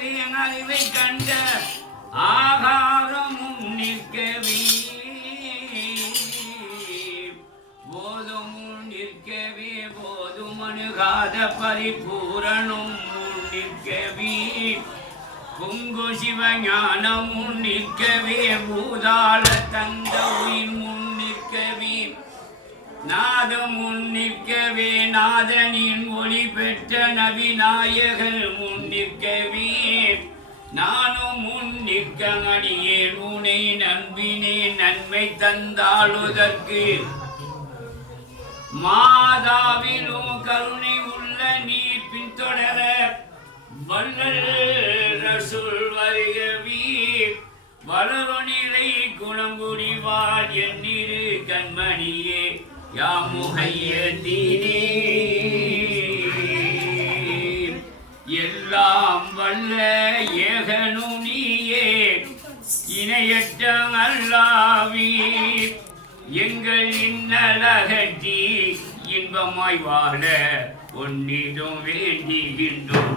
நிற்கவே அறிவை கண்ட ஆகாரமும் நிற்கவே போதும் நிற்கவே போதும் அணுகாத பரிபூரணம் நிற்கவே பொங்கு சிவஞானமும் நிற்கவே பூதாள தந்த உயிர் முன் நிற்கவே நாதம் முன் நிற்கவே நாதனின் ஒளி பெற்ற நபிநாயகர் முன் நிற்கவே நானும் முன் நிற்க அடியேன் உனை நண்பினே நன்மை தந்தாளுதற்கு மாதாவிலும் கருணை உள்ள நீர் பின்தொடர வள்ளல் ரசூல் வருகவே வளரொனிலை குணங்குடிவாள் எண்ணிரு கண்மணியே யாமுகையதீனே எல்லாம் வல்ல ஏகனும் நீயே இணையற்ற அல்லாவே எங்கள் இன்னலகற்றி இன்பமாய் வாழ உன்னிடம் வேண்டுகின்றோம்.